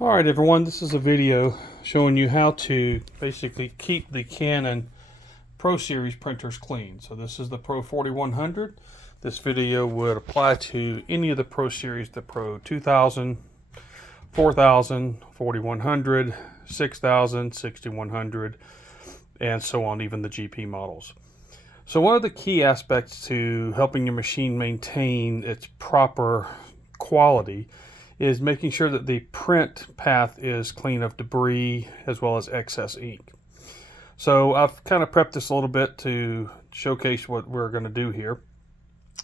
Alright everyone, this is a video showing you how to basically keep the Canon Pro Series printers clean. So this is the Pro 4100. This video would apply to any of the Pro Series, the Pro 2000, 4000, 4100, 6000, 6100, and so on, even the GP models. So one of the key aspects to helping your machine maintain its proper quality is making sure that the print path is clean of debris as well as excess ink. So I've kind of prepped this a little bit to showcase what we're going to do here.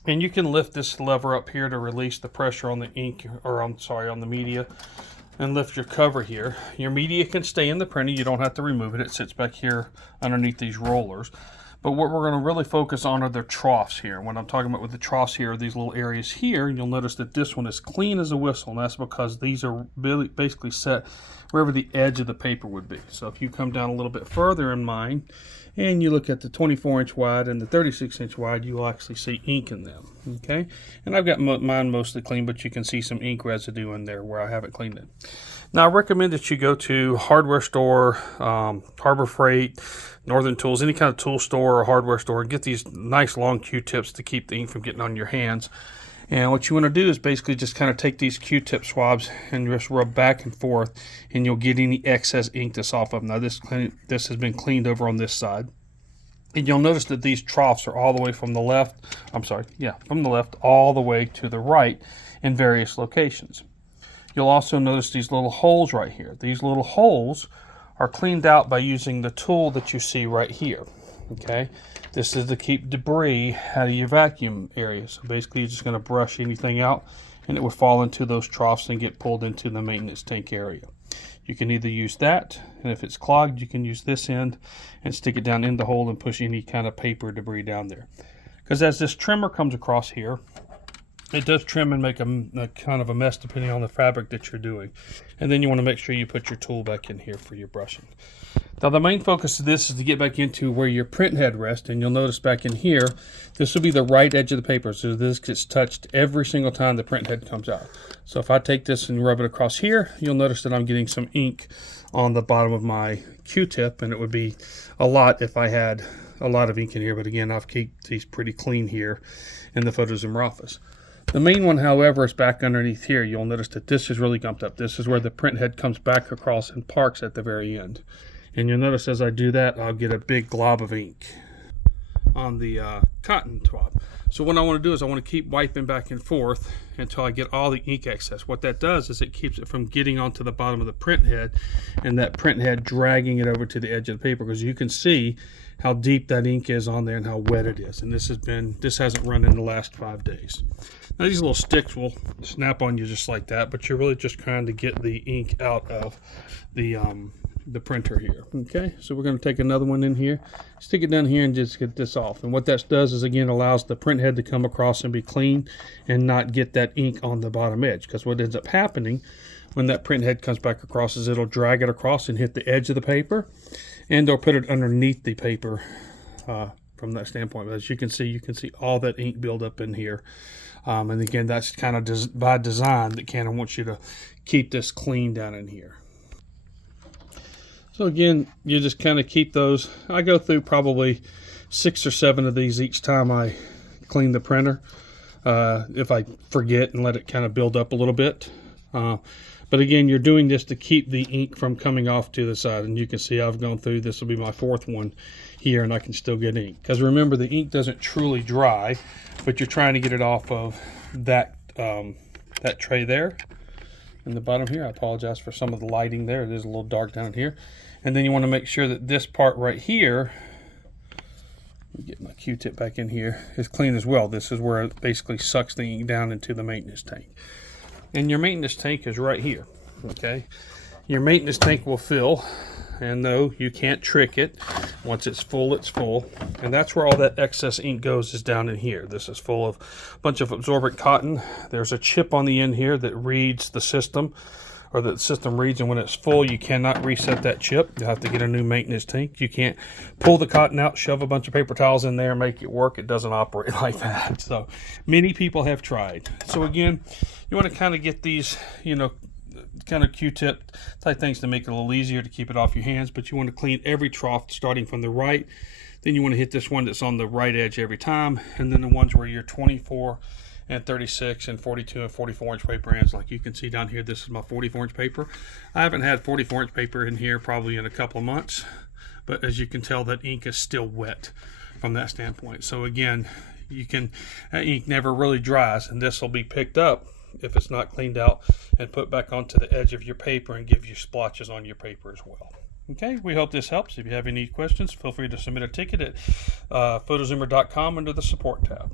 And you can lift this lever up here to release the pressure on the ink, or on the media, and lift your cover here. Your media can stay in the printer. You don't have to remove it. It sits back here underneath these rollers. But what we're going to really focus on are the troughs here. When I'm talking about with the troughs here, these little areas here, you'll notice that this one is clean as a whistle, and that's because these are basically set wherever the edge of the paper would be. So if you come down a little bit further in mine, and you look at the 24-inch wide and the 36-inch wide, you'll actually see ink in them, okay? And I've got mine mostly clean, but you can see some ink residue in there where I haven't cleaned it. Now, I recommend that you go to hardware store, Harbor Freight, Northern Tools, any kind of tool store or hardware store, and get these nice long Q-tips to keep the ink from getting on your hands. And what you want to do is basically just kind of take these Q-tip swabs and just rub back and forth, and you'll get any excess ink that's off of them. Now this has been cleaned over on this side. And you'll notice that these troughs are all the way from the left, from the left all the way to the right in various locations. You'll also notice these little holes right here. These little holes are cleaned out by using the tool that you see right here. Okay, this is to keep debris out of your vacuum area. So basically you're just going to brush anything out and it will fall into those troughs and get pulled into the maintenance tank area. You can either use that, and if it's clogged, you can use this end and stick it down in the hole and push any kind of paper debris down there. Because as this trimmer comes across here, it does trim and make a kind of a mess depending on the fabric that you're doing. And then you want to make sure you put your tool back in here for your brushing. Now the main focus of this is to get back into where your print head rests, and you'll notice back in here, this will be the right edge of the paper. So this gets touched every single time the print head comes out. So if I take this and rub it across here, you'll notice that I'm getting some ink on the bottom of my Q-tip, and it would be a lot if I had a lot of ink in here. But again, I've kept these pretty clean here in the PhotoZoomer office. The main one, however, is back underneath here. You'll notice that this is really gumped up. This is where the print head comes back across and parks at the very end. And you'll notice as I do that, I'll get a big glob of ink on the cotton swab. So what I want to do is I want to keep wiping back and forth until I get all the ink excess. What that does is it keeps it from getting onto the bottom of the print head and that print head dragging it over to the edge of the paper, because you can see how deep that ink is on there and how wet it is. And this hasn't run in the last 5 days. Now these little sticks will snap on you just like that, but you're really just trying to get the ink out of the printer here. Okay, so we're going to take another one in here, stick it down here, and just get this off. And what that does is, again, allows the print head to come across and be clean and not get that ink on the bottom edge. Because what ends up happening when that print head comes back across is it'll drag it across and hit the edge of the paper, and they'll put it underneath the paper from that standpoint. But as you can see all that ink build up in here. And again, that's kind of by design that Canon wants you to keep this clean down in here. So again, you just kind of keep those. I go through probably 6 or 7 of these each time I clean the printer. If I forget and let it kind of build up a little bit. But again, you're doing this to keep the ink from coming off to the side. And you can see I've gone through, this will be my 4th one here, and I can still get ink. Because remember, the ink doesn't truly dry, but you're trying to get it off of that, that tray there in the bottom here. I apologize for some of the lighting there. It is a little dark down here. And then you want to make sure that this part right here, let me get my Q-tip back in here, is clean as well. This is where it basically sucks the ink down into the maintenance tank. And your maintenance tank is right here, okay? Your maintenance tank will fill, and no, you can't trick it. Once it's full, it's full. And that's where all that excess ink goes, is down in here. This is full of a bunch of absorbent cotton. There's a chip on the end here that reads the system, or that the system reads, and when it's full, you cannot reset that chip. You'll have to get a new maintenance tank. You can't pull the cotton out, shove a bunch of paper towels in there, and make it work. It doesn't operate like that. So many people have tried. So again, you want to kind of get these, kind of Q-tip type things to make it a little easier to keep it off your hands, but you want to clean every trough starting from the right. Then you want to hit this one that's on the right edge every time, and then the ones where you're 24 and 36 and 42 and 44 inch paper ends. Like you can see down here, this is my 44 inch paper. I haven't had 44 inch paper in here probably in a couple of months, but as you can tell, that ink is still wet from that standpoint. So again, that ink never really dries, and this will be picked up if it's not cleaned out and put back onto the edge of your paper and give you splotches on your paper as well. Okay, we hope this helps. If you have any questions, feel free to submit a ticket at photozoomer.com under the support tab.